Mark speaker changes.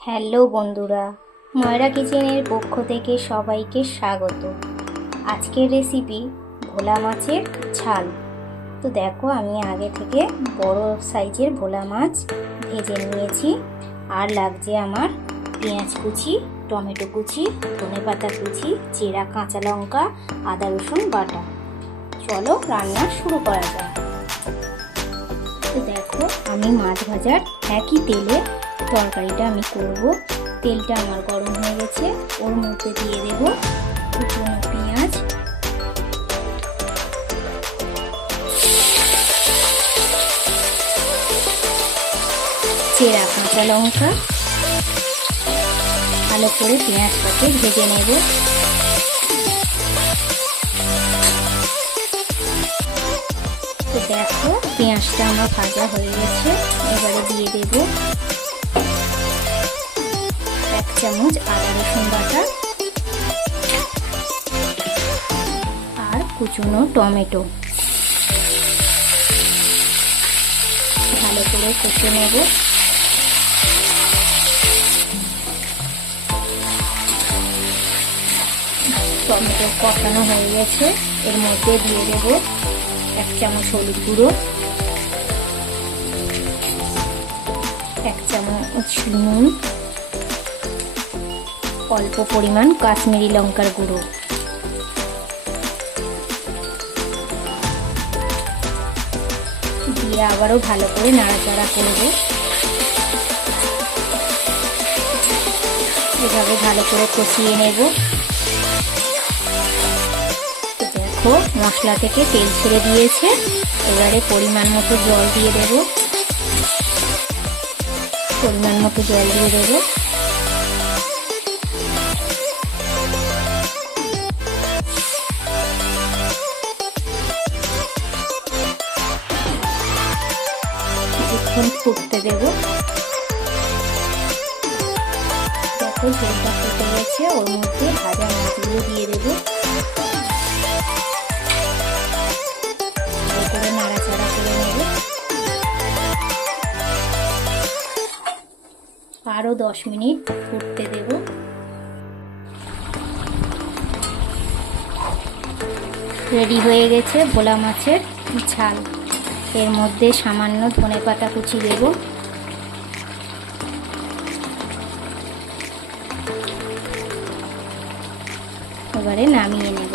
Speaker 1: Hello বন্ধুরা, ময়রা কিচেনের পক্ষ থেকে সবাইকে স্বাগত। আজকের রেসিপি ভোলা মাছের ঝাল। তো দেখো, আমি আগে থেকে বড় সাইজের ভোলা মাছ ভেজে নিয়েছি, আর লাগছে আমার পেঁয়াজ কুচি, টমেটো কুচি, ধনে পাতা কুচি চেরা কাঁচা লঙ্কা, আদা রসুন বাটা। চলো রান্না শুরু করা যাক। তো দেখো, আমি মাছ ভাজার একই তেলে তরকারিটা আমি করব। তেলটা আমার গরম হয়ে গেছে, ওর মধ্যে দিয়ে দেব কুচনো পেঁয়াজ। চেরা কাঁচা লঙ্কা। ভালো করে পেঁয়াজটাকে ভেজে নেব। পেঁয়াজটা আমার ভাজা হয়ে গেছে। এবারে দিয়ে দেব এক চামচ আদা রসুন বাটা আর কুচুনো টমেটো। ভালো করে কষে নেব। টমেটো কষানো হয়ে গেছে। এর মধ্যে দিয়ে দেবো এক চামচ হলুদ গুঁড়ো। এক চামচ নুন, অল্প পরিমাণ কাশ্মীরি লঙ্কার গুঁড়ো। দিয়ে আবারও ভালো করে নাড়াচাড়া করব এভাবে ভালো করে কষিয়ে নেব। দেখো, মশলা থেকে তেল ছেড়ে দিয়েছে। এবারে পরিমাণ মতো জল দিয়ে দেব। পরিমাণ মতো জল দিয়ে দেব। ফুটতে দেব। দেখো ঝোলটা ফুটে গেছে, ওর মধ্যে ভাজা মাছগুলো দিয়ে দেবো। আরও দশ মিনিট ফুটতে দেব। রেডি হয়ে গেছে ভোলা মাছের ঝাল। এর মধ্যে সামান্য ধনে পাতা কুচি দেব। এবারে নামিয়ে নেব।